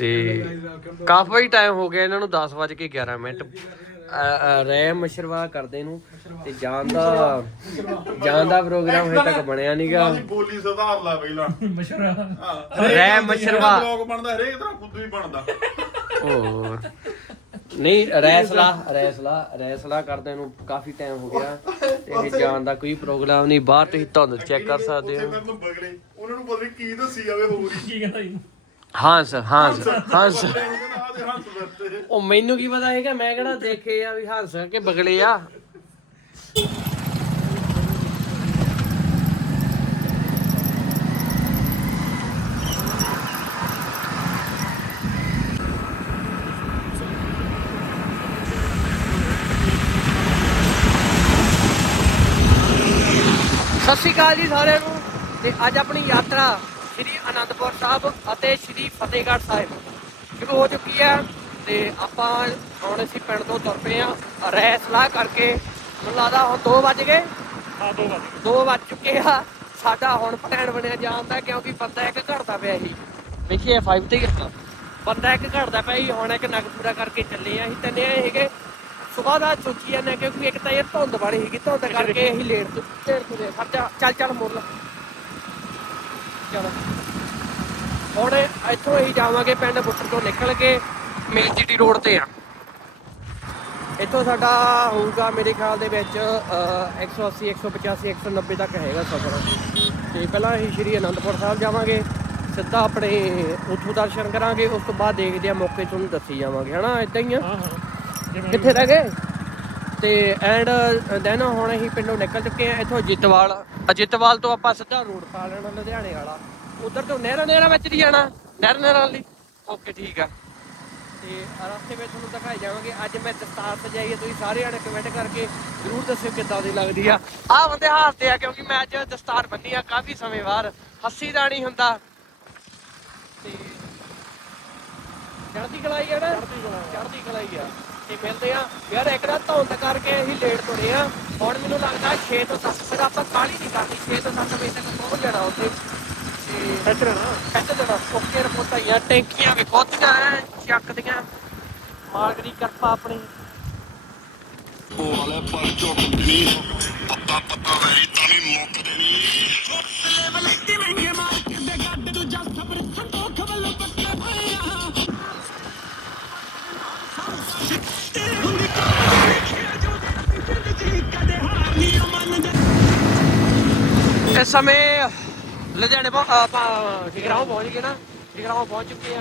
ਤੇ ਕਾਫੀ ਟਾਈਮ ਹੋ ਗਿਆ ਇਹਨਾਂ ਨੂੰ 10 ਵਜੇ ਕੇ 11 ਮਿੰਟ। ਰਹਿ ਮਸ਼ਰਵਾ ਕਰਦੇ ਨੂੰ ਤੇ ਜਾਣ ਦਾ ਜਾਣ ਦਾ ਪ੍ਰੋਗਰਾਮ ਹਜੇ ਤੱਕ ਬਣਿਆ ਨਹੀਂਗਾ ਬੋਲੀ ਸੁਧਾਰ ਲਾ ਪਹਿਲਾਂ। ਮਸ਼ਰਾ ਰਹਿ ਮਸ਼ਰਵਾ। ਬਲੌਗ ਬਣਦਾ ਹਰੇਕ ਤਰ੍ਹਾਂ ਖੁਦ ਵੀ ਬਣਦਾ। ਹੋਰ। ਨਹੀਂ ਰੈਸਲਾ ਰੈਸਲਾ ਰੈਸਲਾ ਕਰਦੇ ਨੂੰ ਕਾਫੀ ਟਾਈਮ ਹੋ ਗਿਆ ਤੇ ਇਹ ਜਾਣ ਦਾ ਕੋਈ ਪ੍ਰੋਗਰਾਮ ਨਹੀਂ ਬਾਹਰ ਤੁਸੀਂ ਧੁੰਦ ਚੈੱਕ ਕਰ ਸਕਦੇ ਹੋ। ਉਹਨਾਂ ਨੂੰ ਪਤਾ ਕੀ ਦੱਸੀ ਜਾਵੇ ਹੋਰ। ਕੀ ਕਹਿੰਦਾ ਜੀ? ਹਾਂਸ ਹਾਂਸ ਹਾਂਸ ਬਗਲੇ ਉਹਦੇ ਨਾਲ ਦੇ ਹੱਥ ਵਰਤੇ। ਉਹ ਮੈਨੂੰ ਕੀ ਪਤਾ ਹੈਗਾ ਮੈਂ ਕਿਹੜਾ ਦੇਖੇ ਆ ਵੀ ਹੰਸ ਕੇ ਬਗਲੇ ਆ। ਸਤਿ ਸ਼੍ਰੀ ਅਕਾਲ ਜੀ ਸਾਰਿਆਂ ਨੂੰ ਤੇ ਅੱਜ ਆਪਣੀ ਯਾਤਰਾ ਸ੍ਰੀ ਅਨੰਦਪੁਰ ਸਾਹਿਬ ਅਤੇ ਸ੍ਰੀ ਫਤਿਹਗੜ੍ਹ ਸਾਹਿਬ। ਸ਼ੁਰੂ ਹੋ ਚੁੱਕੀ ਹੈ ਤੇ ਆਪਾਂ ਹੁਣ ਅਸੀਂ ਪਿੰਡ ਤੋਂ ਤੁਰ ਪਏ ਆ ਰਹਿ ਸਲਾਹ ਕਰਕੇ ਮੈਨੂੰ ਲੱਗਦਾ ਹੁਣ 2 ਵੱਜ ਗਏ। ਹਾਂ ਦੋ ਵਾਰ 2 ਵੱਜ ਚੁੱਕੇ ਆ। ਸਾਡਾ ਹੁਣ ਪਲਾਨ ਬਣਿਆ ਜਾਣ ਦਾ ਕਿਉਂਕਿ ਬੰਦਾ ਇੱਕ ਘੜਦਾ ਪਿਆ ਸੀ। ਵੇਖੀਏ 5 ਤੇ ਬੰਦਾ ਇੱਕ ਘੜਦਾ ਪਿਆ ਸੀ ਹੁਣ ਇੱਕ ਨਗ ਪੂਰਾ ਕਰਕੇ ਚੱਲੇ ਆ ਅਸੀਂ ਤਿੰਨੇ ਆਏ ਸੀਗੇ। ਸਵੇਰ ਦਾ ਸੋਚੀ ਜਾਂਦੇ ਕਿਉਂਕਿ ਇੱਕ ਤਾਂ ਇਹ ਧੁੰਦ ਬੜੀ ਸੀਗੀ ਧੁੰਦ ਕਰਕੇ ਅਸੀਂ ਲੇਟ ਤੋਂ ਢੇਰ ਤੁਰੇ। ਖਰਚਾ ਚੱਲ ਚੱਲ ਲਾ ਚਲੋ। ਹੁਣ ਇੱਥੋਂ ਅਸੀਂ ਜਾਵਾਂਗੇ ਪਿੰਡ ਬੁੱਟਰ ਤੋਂ ਨਿਕਲ ਕੇ ਮੇਨ ਜੀਟੀ ਰੋਡ ਤੇ ਆ। ਇੱਥੋਂ ਸਾਡਾ ਹੋਊਗਾ ਮੇਰੇ ਖਿਆਲ ਦੇ ਵਿੱਚ ਅਹ, 180 185 190 ਤੱਕ ਹੈਗਾ ਸਫ਼ਰ। ਤੇ ਪਹਿਲਾਂ ਅਸੀਂ ਸ਼੍ਰੀ ਅਨੰਦਪੁਰ ਸਾਹਿਬ ਜਾਵਾਂਗੇ ਸਿੱਧਾ ਆਪਣੇ ਉੱਥੋਂ ਦਰਸ਼ਨ ਕਰਾਂਗੇ ਉਸ ਤੋਂ ਬਾਅਦ ਦੇਖਦੇ ਆ ਮੌਕੇ ਤੁਹਾਨੂੰ ਦੱਸੀ ਜਾਵਾਂਗੇ ਹਨਾ? ਇਦਾਂ ਹੀ ਆ। ਹਾਂ ਹਾਂ। ਕਿੱਥੇ ਰਹਿ ਗਏ? ਤੇ ਐਂਡ ਦੈਨ ਹੁਣ ਅਸੀਂ ਪਿੰਡੋਂ ਨਿਕਲ ਚੁੱਕੇ ਆ ਇੱਥੋਂ ਅਜਿੱਤਵਾਲ ਅਜਿੱਤਵਾਲ ਤੋਂ ਆਪਾਂ ਸਿੱਧਾ ਰੋਡ ਪਾ ਲੈਣਾ ਲੁਧਿਆਣੇ ਵਾਲਾ। ਉਧਰ ਤੋਂ ਨਹਿਰਾਂ ਨਹਿਰਾਂ ਵਿੱਚ ਦੀ ਜਾਣਾ। ਨਹਿਰ ਨਹਿਰਾਂ ਲਈ ਓਕੇ ਠੀਕ ਆ। ਤੇ ਰਸਤੇ ਵਿੱਚ ਤੁਹਾਨੂੰ ਦਿਖਾਈ ਜਾਵਾਂਗੇ। ਅੱਜ ਮੈਂ ਦਸਤਾਰ ਸਜਾਈ ਹੈ, ਤੁਸੀਂ ਸਾਰੇ ਆਣੇ ਕਮੈਂਟ ਕਰਕੇ ਜ਼ਰੂਰ ਦੱਸਿਓ ਕਿੱਦਾਂ ਦੀ ਲੱਗਦੀ ਆ। ਆਹ ਬੰਦੇ ਹਾਰਦੇ ਆ, ਕਿਉਂਕਿ ਮੈਂ ਅੱਜ ਦਸਤਾਰ ਬੰਨੀ ਆ ਕਾਫੀ ਸਮੇਂ ਬਾਅਦ। ਹੱਸੀ ਦਾ ਨਹੀਂ ਹੁੰਦਾ। ਤੇ ਚੜ੍ਹਦੀ ਕਲਾਈ ਆ ਨਾ? ਚੜ੍ਹਦੀ ਕਲਾਈ ਆ। ਤੇ ਮਿਲਦੇ ਆ। ਯਾਰ ਇੱਕ ਨਾ ਧੁੰਦ ਕਰਕੇ ਅਸੀਂ ਲੇਟ ਤੁਰੇ ਆ। ਹੁਣ ਮੈਨੂੰ ਲੱਗਦਾ 6 ਤੋਂ 7 ਫਿਰ ਆਪਾਂ ਕਾਹਲੀ ਨਹੀਂ ਕਰਨੀ। 6 ਤੋਂ 7 ਵਜੇ ਤੱਕ ਪਹੁੰਚ ਜਾਣਾ ਉੱਥੇ। ਤੇ ਇੱਧਰ ਨਾ। ਇੱਥੇ ਜਿਹੜਾ ਓਕੇ ਰਿਪੋਰਟਾਂ ਟੈਂਕੀਆਂ ਵੀ ਬਹੁਤੀਆਂ ਐ ਚੱਕਦੀਆਂ ਮਾਲਕ ਦੀ ਕਿਰਪਾ ਆਪਣੀ। ਵਾਲੇ ਪਰ ਚੁੱਕਦੀ ਨੀ ਪੱਤਾ ਪੱਤਾ ਵੈਰੀ ਤਾਂ ਵੀ ਮੁੱਕਦੇ ਨੀ। ਇਸ ਸਮੇਂ ਲੁਧਿਆਣੇ ਆਪਾਂ ਜਗਰਾਉਂ ਪਹੁੰਚ ਗਏ ਨਾ। ਜਗਰਾਉਂ ਪਹੁੰਚ ਚੁੱਕੇ ਆ।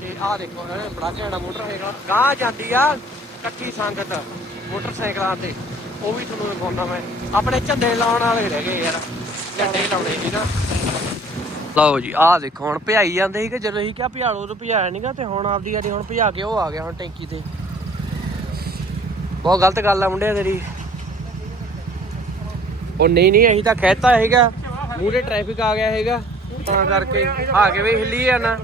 ਤੇ ਆਹ ਦੇਖੋ ਬੜਾ ਘੈਂਟਾ ਮੋਟਰ ਹੈਗਾ ਗਾਂ ਜਾਂਦੀ ਆ ਇਕੱਠੀ ਸੰਗਤ ਮੋਟਰਸਾਈਕਲਾਂ ਤੇ। ਉਹ ਵੀ ਤੁਹਾਨੂੰ ਦਿਖਾਉਂਦਾ ਮੈਂ। ਆਪਣੇ ਝੰਡੇ ਲਾਉਣ ਵਾਲੇ ਰਹਿ ਗਏ ਯਾਰ। ਝੰਡੇ ਲਾਉਣੇ ਸੀ ਨਾ। ਲਓ ਜੀ, ਆਹ ਦੇਖੋ, ਹੁਣ ਭਜਾਈ ਜਾਂਦੇ ਸੀ ਕਿ ਜਦੋਂ ਅਸੀਂ ਕਿਹਾ ਭਜਾ ਲਓ ਤਾਂ ਭਜਾਇਆ ਨਹੀਂਗਾ ਤੇ ਹੁਣ ਆਪਦੀ ਵਾਰੀ ਹੁਣ ਭਜਾ ਕੇ ਉਹ ਆ ਗਿਆ, ਹੁਣ ਟੈਂਕੀ ਤੇ। ਬਹੁਤ ਗਲਤ ਗੱਲ ਆ ਮੁੰਡਿਆ ਤੇਰੀ। ਉਹ ਨਹੀਂ ਨਹੀਂ, ਅਸੀਂ ਤਾਂ ਕਹਿਤਾ ਹੈਗਾ ਮੂਰੇ ਟ੍ਰੈਫਿਕ ਆ ਗਿਆ ਹੈਗਾ ਤਾਂ ਕਰਕੇ ਆ ਕੇ ਵੀ ਹਿੱਲੀ ਜਾਣਾ।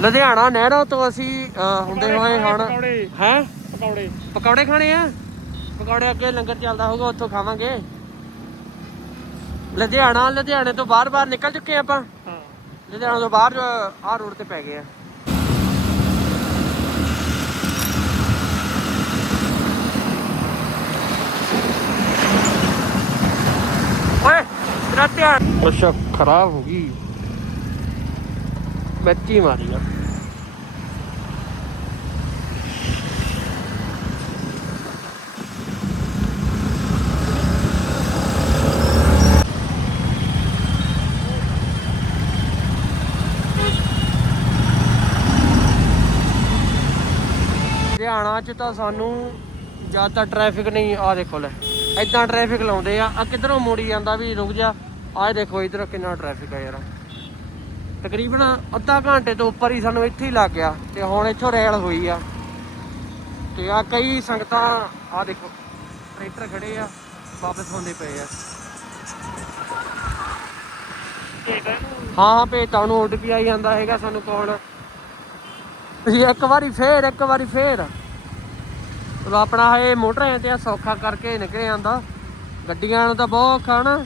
ਲੁਧਿਆਣਾ ਨਹਿਰੋਂ ਤੋਂ ਅਸੀਂ ਅਹ, ਹੁੰਦੇ ਹੋਏ ਹੁਣ ਪਕੌੜੇ। ਹੈ? ਪਕੌੜੇ। ਪਕੌੜੇ ਖਾਣੇ ਆ? ਪਕੌੜੇ ਅੱਗੇ ਲੰਗਰ ਚੱਲਦਾ ਹੋਊਗਾ ਉੱਥੋਂ ਖਾਵਾਂਗੇ। ਲੁਧਿਆਣਾ ਲੁਧਿਆਣੇ ਤੋਂ ਬਾਹਰ-ਬਾਹਰ ਨਿਕਲ ਚੁੱਕੇ ਆਪਾਂ। ਹਾਂ। ਲੁਧਿਆਣਾ ਤੋਂ ਬਾਹਰ ਆਹ ਰੋਡ ਤੇ ਪੈ ਗਏ ਆ। ਓਏ ਤੇਰਾ ਧਿਆਨ ਅੱਛਾ ਖਰਾਬ ਹੋ ਗਈ। ਬੱਚੀ ਮਾਰੀ ਆ ਹਰਿਆਣਾ ਚ ਤਾਂ ਸਾਨੂੰ ਜ਼ਿਆਦਾ ਟ੍ਰੈਫਿਕ ਨਹੀਂ ਆ ਦੇਖੋ ਲੈ। ਇਦਾਂ ਟ੍ਰੈਫਿਕ ਲਾਉਂਦੇ ਆ। ਆ ਕਿਧਰੋਂ ਮੋੜੀ ਜਾਂਦਾ ਵੀ ਰੁਕ ਜਾ। ਆਹ ਦੇਖੋ ਇਧਰ ਕਿੰਨਾ ਟ੍ਰੈਫਿਕ ਆ ਯਾਰ। ਤਕਰੀਬਨ ਅੱਧਾ ਘੰਟੇ ਤੋਂ ਉੱਪਰ ਹੀ ਸਾਨੂੰ ਇੱਥੇ ਹੀ ਲੱਗ ਗਿਆ ਤੇ ਹੁਣ ਇੱਥੋਂ ਰੈਲ ਹੋਈ ਆ। ਤੇ ਆ ਕਈ ਸੰਗਤਾਂ ਆ ਦੇਖੋ, ਟਰੈਕਟਰ ਖੜੇ ਆ, ਵਾਪਸ ਹੁੰਦੇ ਪਏ ਆ। ਹਾਂ ਭੇਜਤਾ ਉਹਨੂੰ ਓਟੀਪੀ ਆਈ ਜਾਂਦਾ ਹੈਗਾ ਸਾਨੂੰ ਕੌਣ। ਤੁਸੀਂ ਇੱਕ ਵਾਰੀ ਫੇਰ, ਇੱਕ ਵਾਰੀ ਫੇਰ। ਚਲੋ ਆਪਣਾ ਇਹ ਮੋਟਰਾਂ ਤੇ ਸੌਖਾ ਕਰਕੇ ਨਿਕਲ ਜਾਂਦਾ ਗੱਡੀਆਂ ਨੂੰ ਤਾਂ ਬਹੁਤ ਔਖਾ ਨਾ।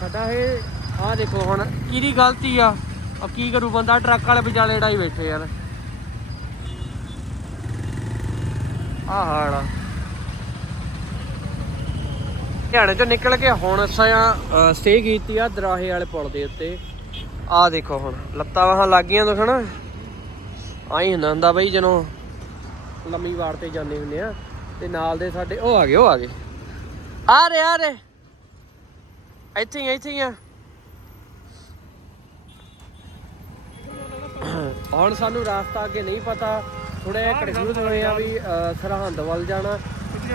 ਸਾਡਾ ਇਹ ਆਹ ਦੇਖੋ ਹੁਣ ਕਿਹਦੀ ਗਲਤੀ ਆ। ਆ ਕੀ ਕਰੂ ਬੰਦਾ? ਟਰੱਕ ਵਾਲੇ ਵਿਚਾਲੇ ਡਾਈ ਬੈਠੇ ਯਾਰ। ਆਹ ਹਾੜਾ ਹਰਿਆਣੇ ਤੋਂ ਨਿਕਲ ਕੇ ਹੁਣ ਅਸਾਂ ਸਟੇ ਕੀਤੀ ਆ ਦਰਾਹੇ ਵਾਲੇ ਪੁਲ ਦੇ ਉੱਤੇ। ਆਹ ਦੇਖੋ ਹੁਣ, ਲੱਤਾਂ ਵਾਹਾਂ ਲੱਗੀਆਂ ਦੁਖਣ ਆਈ ਹੁੰਦਾ ਹੁੰਦਾ ਬਈ ਜਦੋਂ ਲੰਮੀ ਵਾਰ ਤੇ ਜਾਂਦੇ ਹੁੰਦੇ ਆ, ਤੇ ਨਾਲ ਦੇ ਸਾਡੇ, ਉਹ ਆ ਗਏ, ਉਹ ਆ ਗਏ। ਆ ਰਹੇ ਆ ਰਹੇ। ਇੱਥੇ ਹੀ ਇੱਥੇ ਹੀ ਆ। ਹੁਣ ਸਾਨੂੰ ਰਾਸਤਾ ਅੱਗੇ ਨਹੀਂ ਪਤਾ। ਥੋੜਾ ਜਿਹਾ ਕਨਫਿਊਜ਼ ਹੋਏ ਆ ਵੀ ਸਰਹੰਦ ਵੱਲ ਜਾਣਾ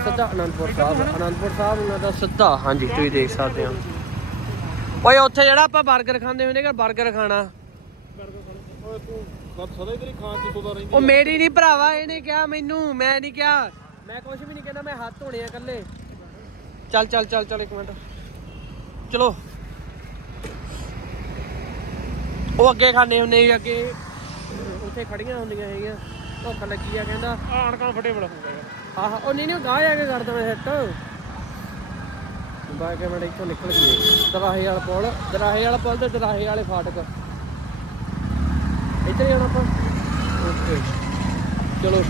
ਸਿੱਧਾ ਅਨੰਦਪੁਰ ਸਾਹਿਬ ਅਨੰਦਪੁਰ ਸਾਹਿਬ ਉਹਨਾਂ ਦਾ ਸਿੱਧਾ। ਹਾਂਜੀ ਤੁਸੀਂ ਦੇਖ ਸਕਦੇ ਹੋ। ਓਏ ਉੱਥੇ ਜਿਹੜਾ ਆਪਾਂ 버ਗਰ ਖਾਂਦੇ ਹੁੰਦੇ ਕਿ 버ਗਰ ਖਾਣਾ? ਉਹ ਮੇਰੀ ਨਹੀਂ ਭਰਾਵਾ ਇਹਨੇ ਕਿਹਾ ਮੈਨੂੰ ਮੈਂ ਨਹੀਂ ਕਿਹਾ। ਮੈਂ ਕੁਝ ਵੀ ਨਹੀਂ ਕਹਿੰਦਾ ਮੈਂ ਹੱਥ ਧੋਣੇ ਆ ਇਕੱਲੇ। ਚੱਲ ਚੱਲ ਚੱਲ ਚੱਲ ਇੱਕ ਮਿੰਟ। ਚਲੋ। ਉਹ ਅੱਗੇ ਖਾਣੇ ਹੁੰਦੇ ਅੱਗੇ। ਉੱਥੇ ਖੜੀਆਂ ਹੁੰਦੀਆਂ ਹੈਗੀਆਂ। ਭੁੱਖ ਲੱਗੀ ਆ ਕਹਿੰਦਾ। ਆਣ ਕੰਫਰਟੇਬਲ ਹੋਊਗਾ ਯਾਰ। ਆਹ ਉਹ ਨਹੀਂ ਨਹੀਂ ਗਾਹ ਜਾ ਕੇ ਕਰ ਦੇਣਾ ਹਿੱਟ ਬਾ ਕੇ ਮੈਂ ਇੱਥੋਂ ਨਿਕਲ ਗਈ। ਦਰਾਹੇ ਵਾਲਾ ਪੁਲ ਦਰਾਹੇ ਵਾਲਾ ਪੁਲ ਤੇ ਦਰਾਹੇ ਵਾਲੇ ਫਾਟਕ। ਇੱਧਰ ਹੀ ਆਉਣਾ ਆਪਾਂ। ਓਕੇ। ਚਲੋ।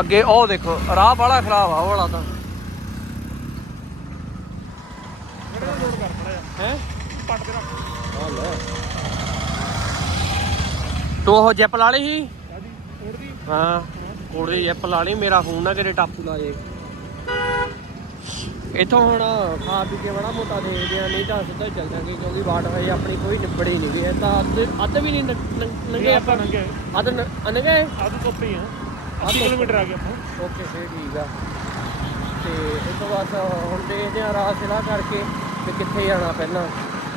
ਅੱਗੇ ਉਹ ਦੇਖੋ ਰਾਹ ਬੜਾ ਖਰਾਬ ਆ ਉਹ ਵਾਲਾ ਤਾਂ। ਹੈ? ਪੱਟ ਕੇ ਰੱਖ। ਆ ਲੈ। ਤੂੰ ਉਹ ਜਿਪ ਲਾ ਲਈ ਸੀ? ਹਾਂ ਕੋੜੇ ਜਿਪ ਲਾ ਲਈ ਮੇਰਾ ਫੋਨ ਨਾ ਕਿਤੇ ਟਾਪੂ ਲਾ ਜੇ। ਇਥੋਂ ਹੁਣ ਖਾ ਪੀ ਕੇ ਬੜਾ ਮੋਟਾ ਦੇਖਦੇ ਆ ਨਹੀਂ ਤਾਂ ਸਿੱਧਾ ਹੀ ਚੱਲ ਜਾਂਗੇ ਕਿਉਂਕਿ ਬਾਟ ਹੋਈ ਆਪਣੀ ਕੋਈ ਨਿਬੜੀ ਨਹੀਂ ਗਈ। ਤਾਂ ਅੱਧ ਅੱਧ ਵੀ ਨਹੀਂ ਇਹ ਆਪਾਂ ਅੱਧ ਅਨਗੇ? ਤੋਂ ਹੀ ਆ। 80 ਕਿਲੋਮੀਟਰ ਆ ਗਿਆ ਆਪਾਂ। ਓਕੇ ਫੇਰ ਠੀਕ ਆ। ਤੇ ਇਸ ਤੋਂ ਬਾਅਦ ਹੁਣ ਦੇਖਦੇ ਆ ਰਾਤ ਸਿਲਾ ਕਰਕੇ ਕਿ ਕਿੱਥੇ ਜਾਣਾ ਪਹਿਲਾਂ।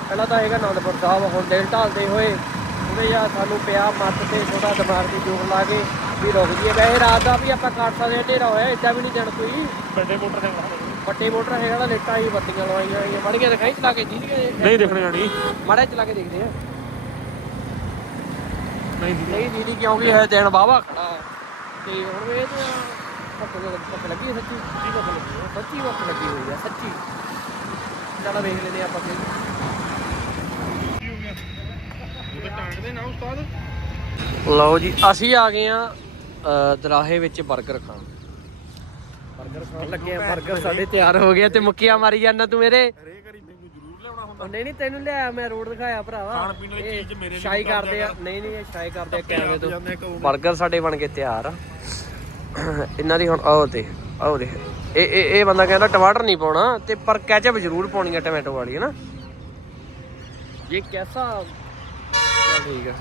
ਪਹਿਲਾਂ ਤਾਂ ਹੈਗਾ ਆਨੰਦਪੁਰ ਸਾਹਿਬ ਹੁਣ ਦਿਲ ਢਾਲਦੇ ਹੋਏ। ਉਹਦੇ ਜਾਂ ਸਾਨੂੰ ਪਿਆ ਮੱਤ ਤੇ ਥੋੜਾ ਦਿਮਾਗ ਦੀ ਜੋਰ ਲਾ ਕੇ ਵੀ ਰੁਕ ਜੀਏ ਵੈਸੇ ਰਾਤ ਦਾ ਵੀ ਆਪਾਂ ਕਰ ਸਕਦੇ ਹਾਂ ਹਨੇਰਾ ਹੋਇਆ ਏਦਾਂ ਵੀ ਨਹੀਂ ਦਿਨ ਕੋਈ। ਵੱਡੇ ਮੋਟਰ ਦੇ ਵੱਡੇ ਮੋਟਰ ਹੈਗਾ ਤਾਂ ਲੇਟਾਂ ਹੀ ਬੱਤੀਆਂ ਲਵਾਈਆਂ ਹੋਈਆਂ। ਮੜ ਕੇ ਦਿਖਾਈ ਚਲਾ ਕੇ ਜਿਹਦੀ ਨਹੀਂ ਦੇਖਣੇ ਆਣੀ ਮਾੜਾ ਜਿਹਾ ਚਲਾ ਕੇ ਦੇਖਦੇ ਆ। ਨਹੀਂ ਨਹੀਂ ਦੀਦੀ ਕਿਉਂਕਿ ਇਹ ਦਿਨ ਵਾਹਵਾ ਖੜਾ ਹੈ। ਤੇ ਹੁਣ ਇਹ ਤਾਂ ਭੁੱਖ ਲੱਗੀ ਹੈ ਸੱਚੀ। ਪਤਾ ਲੱਗੀ ਸੱਚੀ ਭੁੱਖ ਲੱਗੀ ਹੋਈ ਆ ਸੱਚੀ। ਚਲੋ ਵੇਖ ਲੈਨੇ ਆਪਾਂ ਫਿਰ ਕੀ ਹੋ ਗਿਆ ਜਾਣਦੇ ਲਓ ਜੀ ਅਸੀਂ ਆ ਗਏ ਆ ਦਰਾਹੇ ਵਿੱਚ 버ਗਰ ਖਾਣ। 버ਗਰ ਖਾਣ ਲੱਗੇ ਆ 버ਗਰ ਸਾਡੇ ਤਿਆਰ ਹੋ ਗਿਆ ਤੇ ਮੁੱਕੀਆਂ ਮਾਰੀ ਜਾਂਦਾ ਤੂੰ ਮੇਰੇ। ਨਹੀਂ ਨਹੀਂ ਤੈਨੂੰ ਲਿਆ ਮੈਂ ਰੋਡ ਦਿਖਾਇਆ ਭਰਾਵਾ। ਖਾਣ ਪੀਣ ਵਾਲੀ ਚੀਜ਼ ਮੇਰੇ ਸ਼ਾਈ ਕਰਦੇ ਆ। ਨਹੀਂ ਨਹੀਂ ਸ਼ਾਈ ਕਰਦੇ ਆ ਕੈਮਰੇ ਤੋਂ। 버ਗਰ ਸਾਡੇ ਬਣ ਕੇ ਤਿਆਰ। ਆ ਇਹਨਾਂ ਦੀ ਹੁਣ ਆਓ ਤੇ ਆਓ ਦੇ ਇਹ ਇਹ ਇਹ ਬੰਦਾ ਕਹਿੰਦਾ ਟਮਾਟਰ ਨਹੀਂ ਪਾਉਣਾ ਤੇ ਪਰ ਕੈਚਪ ਜ਼ਰੂਰ ਪਾਉਣੀ ਆ ਟਮੈਟੋ ਵਾਲੀ ਹੈ ਨਾ? ਇਹ ਕੈਸਾ ਠੀਕ ਆ।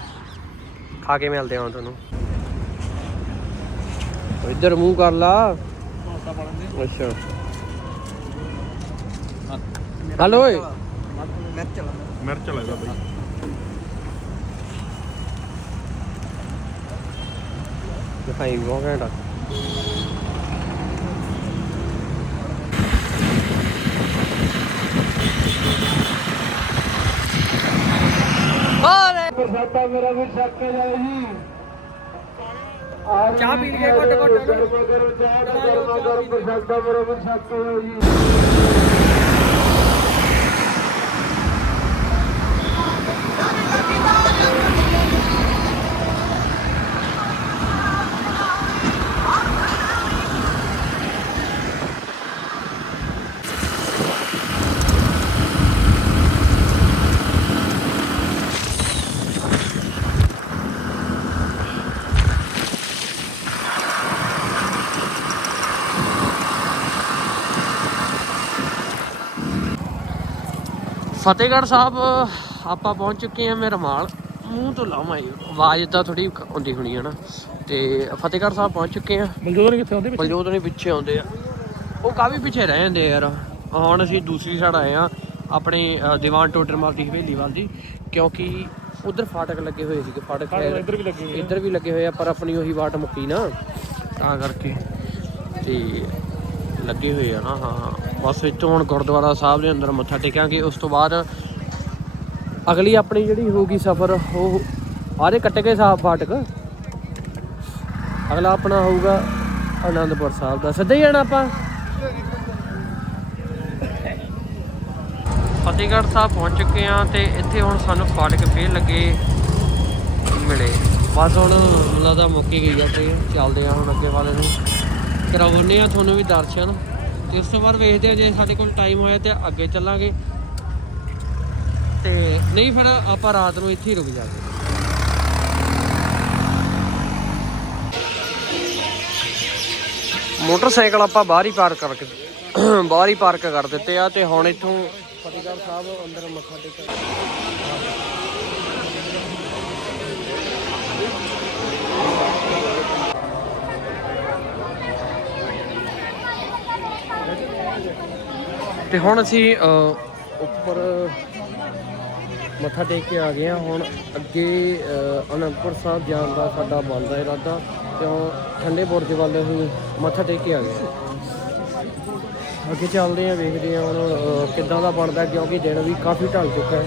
ਖਾ ਕੇ ਮਿਲਦੇ ਹਾਂ ਤੁਹਾਨੂੰ। ਇੱਧਰ ਮੂੰਹ ਕਰ ਲਾ। ਮਾਸਾ ਪੜਨ ਦੇ। ਅੱਛਾ। ਹਲੋ ਓਏ। ਮਿਰਚ ਲੱਗਦਾ ਬਈ। ਦਿਖਾਈ ਬਹੁਤ ਘੈਂਟ ਓਰੇ ਪ੍ਰਸਾਦਾ ਮੇਰਾ ਵੀ ਛੱਕ ਕੇ ਜਾਏ ਜੀ। ਚਾਹ ਪੀ ਲਈਏ ਘੁੱਟ ਘੁੱਟ। ਗਰਮ ਗਰਮ ਚਾਹ ਗਰਮਾ ਗਰਮ ਪ੍ਰਸਾਦਾ ਮੇਰਾ ਵੀ ਛੱਕ ਕੇ ਜਾਏ ਜੀ। ਫਤਿਹਗੜ੍ਹ ਸਾਹਿਬ ਆਪਾਂ ਪਹੁੰਚ ਚੁੱਕੇ ਹਾਂ ਮੈਂ ਰਮਾਲ ਮੂੰਹ ਤੋਂ ਲਾਵਾਂ ਇਹ। ਆਵਾਜ਼ ਤਾਂ ਥੋੜੀ ਆਉਂਦੀ ਹੋਣੀ ਹੈ ਨਾ। ਤੇ ਫਤਿਹਗੜ੍ਹ ਸਾਹਿਬ ਪਹੁੰਚ ਚੁੱਕੇ ਹਾਂ। ਮਨਜੋਰ ਕਿੱਥੇ ਆਉਂਦੇ ਵਿੱਚ ਬਲਜੋਤ ਨਹੀਂ ਪਿੱਛੇ ਆਉਂਦੇ ਆ। ਉਹ ਕਾਫੀ ਪਿੱਛੇ ਰਹਿ ਜਾਂਦੇ ਆ ਯਾਰ। ਹੁਣ ਅਸੀਂ ਦੂਸਰੀ ਸਾਈਡ ਆਏ ਆ ਆਪਣੇ ਦੀਵਾਨ ਟੋਡਰ ਮਾਰ ਦੀ ਹਵੇਲੀ ਵੱਲ ਦੀ। ਕਿਉਂਕਿ ਉਧਰ ਫਾਟਕ ਲੱਗੇ ਹੋਏ ਸੀਗੇ ਫਾਟਕ ਇੱਧਰ ਵੀ ਲੱਗੇ ਹੋਏ ਆ। ਇੱਧਰ ਵੀ ਲੱਗੇ ਹੋਏ ਆ ਪਰ ਆਪਣੀ ਉਹੀ ਵਾਟ ਮੁੱਕੀ ਨਾ। ਤਾਂ ਕਰਕੇ। ਤੇ ਲੱਗੇ ਹੋਏ ਆ ਨਾ ਹਾਂ ਹਾਂ। ਬਸ ਇੱਥੋਂ ਹੁਣ ਗੁਰਦੁਆਰਾ ਸਾਹਿਬ ਦੇ ਅੰਦਰ ਮੱਥਾ ਟੇਕਾਂਗੇ। ਉਸ ਤੋਂ ਬਾਅਦ ਅਗਲੀ ਆਪਣੀ ਜਿਹੜੀ ਹੋਊਗੀ ਸਫ਼ਰ, ਉਹ ਆਰੇ ਕੱਟ ਕੇ ਸਾਹਿਬ ਫਾਟਕ। ਅਗਲਾ ਆਪਣਾ ਹੋਊਗਾ ਆਨੰਦਪੁਰ ਸਾਹਿਬ ਦਾ। ਸਿੱਧਾ ਹੀ ਜਾਣਾ ਆਪਾਂ? ਫਤਿਹਗੜ੍ਹ ਸਾਹਿਬ ਪਹੁੰਚ ਚੁੱਕੇ ਆ ਤੇ ਇੱਥੇ ਹੁਣ ਸਾਨੂੰ ਫਾਟਕ ਫੇਰ ਲੱਗੇ ਮਿਲੇ। ਬਸ ਹੁਣ ਲੱਗਦਾ ਮੁੱਕੀ ਗਈ ਆ ਤੇ ਚੱਲਦੇ ਆ ਹੁਣ ਅੱਗੇ ਵਾਲੇ ਨੂੰ। ਕਰਾਉਣੇ ਆ ਤੁਹਾਨੂੰ ਵੀ ਦਰਸ਼ਨ। ਤੇ ਉਸ ਤੋਂ ਬਾਅਦ ਵੇਖਦੇ ਆ ਜੇ ਸਾਡੇ ਕੋਲ ਟਾਈਮ ਹੋਇਆ ਤੇ ਅੱਗੇ ਚੱਲਾਂਗੇ। ਤੇ ਨਹੀਂ ਫਿਰ ਆਪਾਂ ਰਾਤ ਨੂੰ ਇੱਥੇ ਹੀ ਰੁਕ ਜਾਵਾਂਗੇ। ਮੋਟਰਸਾਈਕਲ ਆਪਾਂ ਬਾਹਰ ਹੀ ਪਾਰਕ ਕਰਕੇ ਬਾਹਰ ਹੀ ਪਾਰਕ ਕਰ ਦਿੱਤੇ ਆ ਤੇ ਹੁਣ ਇੱਥੋਂ ਫਤਿਹਗੜ੍ਹ ਸਾਹਿਬ ਅੰਦਰ ਮੱਥਾ ਟੇਕਣ ਤੇ ਹੁਣ ਅਸੀਂ ਉੱਪਰ ਮੱਥਾ ਟੇਕ ਕੇ ਆ ਗਏ ਹਾਂ। ਹੁਣ ਅੱਗੇ ਅਨੰਦਪੁਰ ਸਾਹਿਬ ਜਾਣ ਦਾ ਸਾਡਾ ਬਣਦਾ ਇਰਾਦਾ ਤੇ ਹੁਣ ਠੰਡੇ ਬੁਰਜ ਵੱਲ ਅਸੀਂ ਮੱਥਾ ਟੇਕ ਕੇ ਆ ਗਏ ਆ। ਅੱਗੇ ਚੱਲਦੇ ਆ ਵੇਖਦੇ ਆ ਹੁਣ ਕਿੱਦਾਂ ਦਾ ਬਣਦਾ, ਕਿਉਂਕਿ ਦਿਨ ਵੀ ਕਾਫੀ ਢਲ ਚੁੱਕਾ ਹੈ।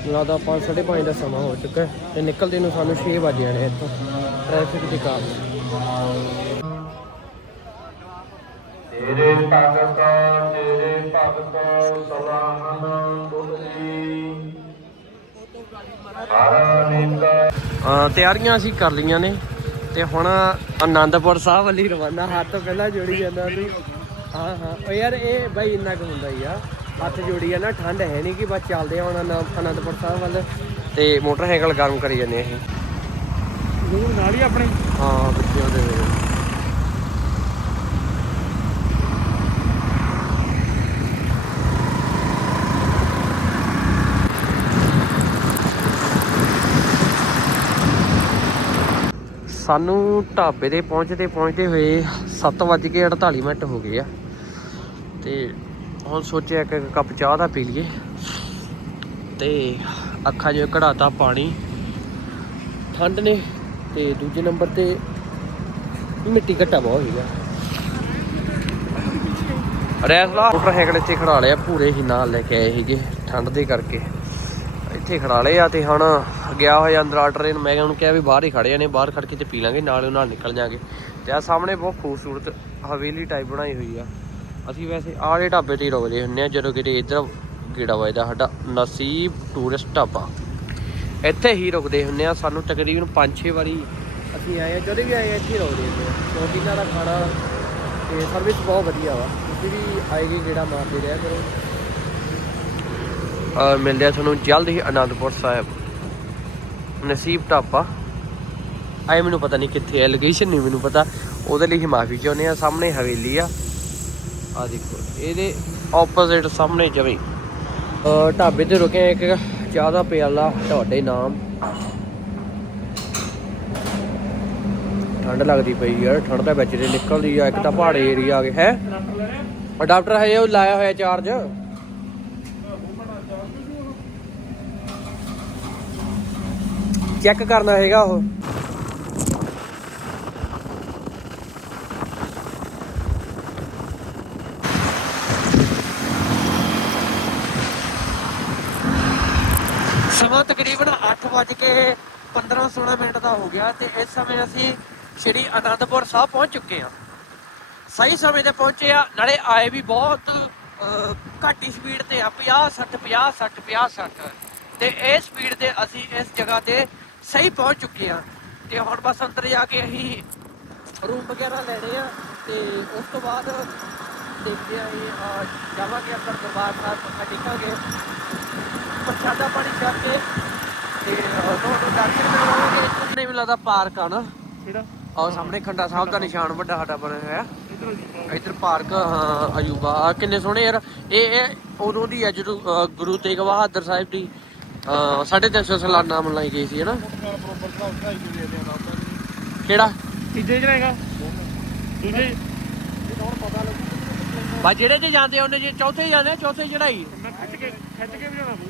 ਮੈਨੂੰ ਲੱਗਦਾ 5:30 ਦਾ ਸਮਾਂ ਹੋ ਚੁੱਕਾ ਹੈ ਤੇ ਨਿਕਲਦੇ ਨੂੰ ਸਾਨੂੰ 6 ਵਜੇ ਜਾਣੇ ਇੱਥੋਂ। ਟ੍ਰੈਫਿਕ ਦੇ ਕਾਰਨ। ਤੇਰੇ ਭਗਤ ਤੇਰੇ ਭਗਤ ਸਲਾਹਨ ਅ, ਤਿਆਰੀਆਂ ਅਸੀਂ ਕਰ ਲਈਆਂ ਨੇ ਤੇ ਹੁਣ ਆਨੰਦਪੁਰ ਸਾਹਿਬ ਵੱਲੀ ਰਵਾਨਾ ਹੱਥ ਪਹਿਲਾਂ ਜੋੜੀ ਜਾਂਦਾ ਸੀ। ਹਾਂ ਹਾਂ। ਉਹ ਯਾਰ ਇਹ ਬਾਈ ਇੰਨਾ ਕੁ ਹੁੰਦਾ ਹੀ ਆ। ਹੱਥ ਜੋੜੀ ਆ ਨਾ ਠੰਡ ਹੈ ਨਹੀਂ ਕਿ ਬਸ ਚੱਲਦੇ ਆ ਹੁਣ ਆਨੰ- ਆਨੰਦਪੁਰ ਸਾਹਿਬ ਵੱਲ। ਤੇ ਮੋਟਰਸਾਈਕਲ ਗਰਮ ਕਰੀ ਜਾਂਦੇ ਅਸੀਂ। ਦੂਰ ਨਾਲ ਹੀ ਆਪਣੇ। ਹਾਂ ਬੱਚਿਆਂ ਦੇ ਵੇਲੇ ਸਾਨੂੰ ਢਾਬੇ ਦੇ ਪਹੁੰਚਦੇ ਪਹੁੰਚਦੇ ਹੋਏ 7:48 ਮਿੰਟ ਹੋ ਗਏ ਆ। ਤੇ ਹੁਣ ਸੋਚਿਆ ਕਿ ਇੱਕ ਕੱਪ ਚਾਹ ਦਾ ਪੀ ਲਈਏ। ਤੇ ਅੱਖਾਂ 'ਚ ਕਢਾਤਾ ਪਾਣੀ। ਠੰਡ ਨੇ ਤੇ ਦੂਜੇ ਨੰਬਰ ਤੇ ਮਿੱਟੀ ਘੱਟਾ ਬਹੁਤ ਹੈਗਾ ਰੈਸਲਾ ਮੋਟਰਸਾਈਕਲ ਇੱਥੇ ਖੜਾ ਲਿਆ ਪੂਰੇ ਹੀ ਨਾਲ ਲੈ ਕੇ ਆਏ ਸੀਗੇ, ਠੰਡ ਦੇ ਕਰਕੇ। ਇੱਥੇ ਖੜਾ ਲਏ ਆ ਤੇ ਹੁਣ ਗਿਆ ਹੋਇਆ ਅੰਦਰ ਆਰਡਰ ਮੈਂ ਉਹਨੂੰ ਕਿਹਾ ਵੀ ਬਾਹਰ ਹੀ ਖੜੇ ਨੇ, ਬਾਹਰ ਖੜ ਕੇ ਤੇ ਪੀ ਲਾਂਗੇ, ਨਾਲੇ ਨਾਲ ਨਿਕਲ ਜਾਾਂਗੇ। ਤੇ ਆ ਸਾਹਮਣੇ ਬਹੁਤ ਖੂਬਸੂਰਤ ਹਵੇਲੀ ਟਾਈਪ ਬਣਾਈ ਹੋਈ ਆ। ਅਸੀਂ ਵੈਸੇ ਆਲੇ ਢਾਬੇ ਤੇ ਹੀ ਰੁਕਦੇ ਹੁੰਨੇ ਆ, ਜਦੋਂ ਕਿਤੇ ਇੱਧਰ ਗੇੜਾ ਵੱਜਦਾ, ਸਾਡਾ ਨਸੀਬ ਟੂਰਿਸਟ ਢਾਬਾ। ਇੱਥੇ ਹੀ ਰੁਕਦੇ ਹੁੰਨੇ ਆ, ਸਾਨੂੰ ਤਕਰੀਬਨ 5-6 ਵਾਰੀ ਅਸੀਂ ਆਏ ਆ, ਜਦੋਂ ਵੀ ਆਏ ਆ, ਇੱਥੇ ਹੀ ਰੁਕਦੇ ਹੁੰਦੇ ਆ। ਕਿਉਂਕਿ ਇਹਨਾਂ ਦਾ ਖਾਣਾ ਤੇ ਸਰਵਿਸ ਬਹੁਤ ਵਧੀਆ ਵਾ। ਤੁਸੀਂ ਵੀ ਆਏਗੀ ਗੇੜਾ ਮਾਰਦੇ ਰਿਹਾ ਕਰੋ। ਔਰ ਮਿਲਦੇ ਆ ਤੁਹਾਨੂੰ ਜਲਦ ਹੀ ਆਨੰਦਪੁਰ ਸਾਹਿਬ। ਨਸੀਬ ਢਾਬਾ। ਆਏ ਮੈਨੂੰ ਪਤਾ ਨਹੀਂ ਕਿੱਥੇ ਹੈ ਲੋਕੇਸ਼ਨ ਨਹੀਂ ਮੈਨੂੰ ਪਤਾ। ਉਹਦੇ ਲਈ ਮਾਫੀ ਚਾਹੁੰਦੇ ਆ ਸਾਹਮਣੇ ਹਵੇਲੀ ਆ। ਆ ਦੇਖੋ, ਇਹਦੇ ਆਪੋਜ਼ਿਟ ਸਾਹਮਣੇ ਜਵੇਂ ਢਾਬੇ ਤੇ ਰੁਕੇ ਇੱਕ ਚਾਹ ਦਾ ਪਿਆਲਾ ਤੁਹਾਡੇ ਨਾਮ। ਠੰਡ ਲੱਗਦੀ ਪਈ ਯਾਰ, ਠੰਡ ਤਾਂ ਵਿੱਚ ਦੇ ਨਿਕਲਦੀ ਆ, ਇੱਕ ਤਾਂ ਪਹਾੜੀ ਏਰੀਆ ਆ ਗਿਆ ਹੈ? ਅਡਾਪਟਰ ਹੈ ਉਹ ਲਾਇਆ ਹੋਇਆ ਚਾਰਜ ਚੈੱਕ ਕਰਨਾ ਹੈਗਾ ਉਹ। ਸਮਾਂ ਤਕਰੀਬਨ 8:15-16 ਮਿੰਟ ਦਾ ਹੋ ਗਿਆ ਤੇ ਇਸ ਸਮੇਂ ਅਸੀਂ ਸ਼੍ਰੀ ਅਨੰਦਪੁਰ ਸਾਹਿਬ ਪਹੁੰਚ ਚੁੱਕੇ ਹਾਂ। ਸਹੀ ਸਮੇਂ ਤੇ ਪਹੁੰਚੇ ਆ ਨਾਲੇ ਆਏ ਵੀ ਬਹੁਤ ਅਹ, ਘੱਟ ਹੀ ਸਪੀਡ ਤੇ ਆ 50 60 50 60 50 60 ਤੇ ਇਹ ਸਪੀਡ ਤੇ ਅਸੀਂ ਇਸ ਜਗ੍ਹਾ ਤੇ ਸਹੀ ਪਹੁੰਚ ਚੁੱਕੇ ਆ। ਤੇ ਹੁਣ ਬਸ ਅੰਦਰ ਜਾ ਕੇ ਅਸੀਂ ਰੂਮ ਵਗੈਰਾ ਲੈਣੇ ਆ ਤੇ ਉਸ ਤੋਂ ਬਾਅਦ ਦੇਖਦੇ ਆ ਇਹ ਜਾਵਾਂਗੇ ਅੰਦਰ ਦਰਬਾਰ ਸਾਹਿਬ ਮੱਥਾ ਟੇਕਾਂਗੇ। ਪ੍ਰਸ਼ਾਦਾ ਪਾਣੀ ਛਕ ਕੇ ਤੇ ਤੁਹਾਨੂੰ ਦਰਸ਼ਨ ਮਿਲਣਗੇ ਇੱਥੇ ਵੀ ਲੱਗਦਾ ਪਾਰਕ ਆ ਨਾ। ਕਿਹੜਾ? ਆਹ ਸਾਹਮਣੇ ਖੰਡਾ ਸਾਹਿਬ ਦਾ ਨਿਸ਼ਾਨ ਵੱਡਾ ਸਾਡਾ ਬਣਿਆ ਹੋਇਆ। ਇਧਰ ਇੱਧਰ ਪਾਰਕ ਹਾਂ ਅਯੂਬਾ ਕਿੰਨੇ ਸੋਹਣੇ ਯਾਰ। ਇਹ ਉਦੋਂ ਦੀ ਆ ਜਦੋਂ ਗੁਰੂ ਤੇਗ ਬਹਾਦਰ ਸਾਹਿਬ ਦੀ ਤਿੰਨ ਸੌ ਸਾਲਾਨਾ ਮਨਾਈ ਗਈ ਸੀ ਹਨਾ? ਕਿਹੜਾ? ਤੀਜੇ ਚ ਰਹੇਗਾ ਦੂਜੇ। ਬਾ ਜਿਹੜੇ ਚ ਜਾਂਦੇ ਉਹਨੇ ਜੇ ਚੌਥੇ ਜਾਂਦੇ ਚੌਥੇ ਚੜਾਈ ਮੈਂ ਖਿੱਚ ਕੇ ਖਿੱਚ ਕੇ ਵੀ ਜਾਣਾ ਪਊ।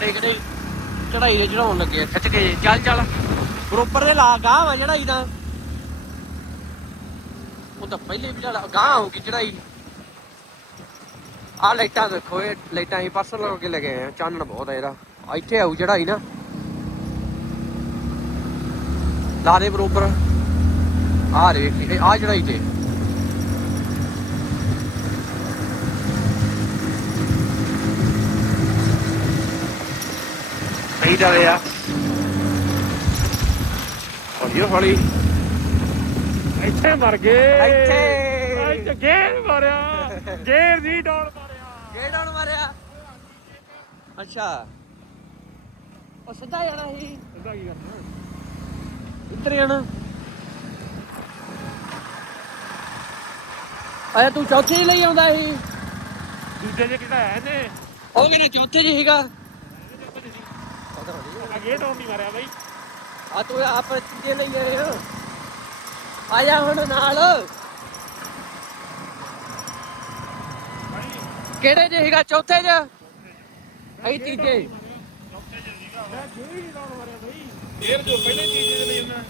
ਤੇ ਕਿਹੜੇ ਚੜਾਈ ਦੇ ਚੜਾਉਣ ਲੱਗੇ ਖਿੱਚ ਕੇ ਚੱਲ ਚੱਲ। ਬਰੋਬਰ ਦੇ ਲਾ ਗਾਹ ਵਾ ਚੜਾਈ ਦਾ ਉਹ ਤਾਂ ਪਹਿਲੇ ਵੀ ਚੜਾ ਗਾਹ ਹੋਊਗੀ ਚੜਾਈ ਆ ਲਾਈਟਾਂ ਦੇਖੋ ਇਹ ਲਾਈਟਾਂ ਹੀ ਪਾਸੋਂ ਲਾ ਕੇ ਲਗੇ ਆ ਚਾਨਣ ਬਹੁਤ ਆ ਇਹਦਾ। ਇੱਥੇ ਆਊ ਚੜਾਈ ਨਾ। ਲਾ ਦੇ ਬਰੋਬਰ। ਆ ਰੇ ਇਹ ਆ ਚੜਾਈ ਤੇ ਸਹੀ ਚੱਲੇ ਆ ਹੌਲੀ ਹੌਲੀ। ਇੱਥੇ ਮਰ ਗਏ। ਇੱਥੇ। ਇੱਥੇ ਗੇਰ ਮਾਰਿਆ। ਗੇਰ ਦੀ ਡੋਲ ਕਿਹੜਾ ਨੂੰ ਮਾਰਿਆ। ਅੱਛਾ। ਉਹ ਸਿੱਧਾ ਜਾਣਾ ਸੀ। ਇਹਦਾ ਕੀ ਕਰਨਾ? ਇੱਧਰ ਜਾਣਾ ਆਇਆ ਤੂੰ ਚੌਥੇ ਹੀ ਲਈ ਆਉਂਦਾ ਸੀ। ਦੂਜੇ ਜੇ ਕਿਹੜਾ ਹੈ ਨੇ ਉਹ ਕਹਿੰਦਾ ਚੌਥੇ ਜੀ ਸੀਗਾ। ਆ ਗੇਰ ਡੋਲ ਨਹੀਂ ਮਾਰਿਆ ਬਾਈ। ਆ ਤੂੰ ਆਪ ਚੀਜ਼ੇ ਲਈ ਆ ਜਾ ਹੁਣ ਨਾਲ। ਕਿਹੜੇ ਜੇ ਸੀਗਾ? ਚੌਥੇ ਚ ਅਈ ਤੀਜੇ। ਫੇਰ ਜੋ ਪਹਿਲੇ ਚੀਜ਼ ਦੇ ਲਈ ਜਾਂਦਾ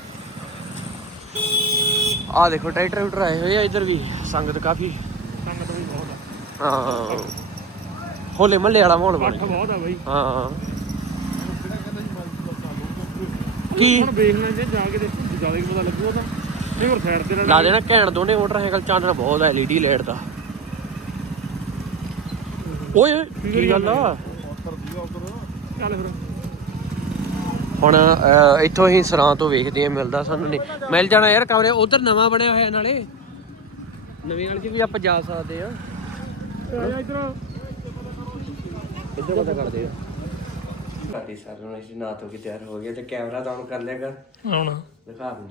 ਆ ਦੇਖੋ ਟਰੈਕਟਰ ਟਰੈਕਟਰ ਆਏ ਹੋਏ ਆ ਇੱਧਰ ਵੀ। ਸੰਗਤ ਕਾਫੀ। ਕੰਮ ਤਾਂ ਵੀ ਬਹੁਤ ਆ। ਹਾਂ। ਹੋਲੇ ਮਹੱਲੇ ਵਾਲਾ ਮਾਹੌਲ ਬਣ ਪੱਠ ਬਹੁਤ ਆ ਬਾਈ। ਹਾਂ। ਕੀ? ਹੁਣ ਵੇਖ ਲੈਂਦੇ ਜਾ ਕੇ ਦੇਖੋ ਜ਼ਿਆਦਾ ਕੀ ਪਤਾ ਲੱਗੂਗਾ ਤਾਂ। ਨਹੀਂ ਹੋਰ ਸਾਈਡ ਤੇ ਲਾ ਦੇਣਾ ਘੈਂਟ ਦੋਨੇ ਮੋਟਰਸਾਈਕਲ ਚਾਨਣ ਬਹੁਤ LED ਲਾਈਟ ਦਾ। ਓਏ ਕੀ ਗੱਲ ਆ? ਚੱਲ ਫਿਰ। ਹੁਣ ਅਹ, ਇੱਥੋਂ ਹੀ ਸਰਾਂ ਤੋਂ ਵੇਖਦੇ ਆ ਮਿਲਦਾ ਸਾਨੂੰ ਨਹੀਂ। ਮਿਲ ਜਾਣਾ ਯਾਰ ਕਮਰੇ ਉਧਰ ਨਵਾਂ ਬਣਿਆ ਹੋਇਆ ਨਾਲੇ। ਨਵੇਂ ਵਾਲੇ 'ਚ ਵੀ ਆਪਾਂ ਜਾ ਸਕਦੇ ਆ ਆ ਇਧਰ। ਇੱਧਰ ਪਤਾ ਕਰਦੇ ਆ। ਸਾਡੀ ਸਰ ਨੂੰ ਅਸੀਂ ਨਾ ਤੋਂ ਕੇ ਤਿਆਰ ਹੋ ਗਏ ਤੇ ਕੈਮਰਾ ਤਾਂ on ਕਰ ਲਿਆਗਾ ਹੁਣ ਦਿਖਾ ਦੂੰ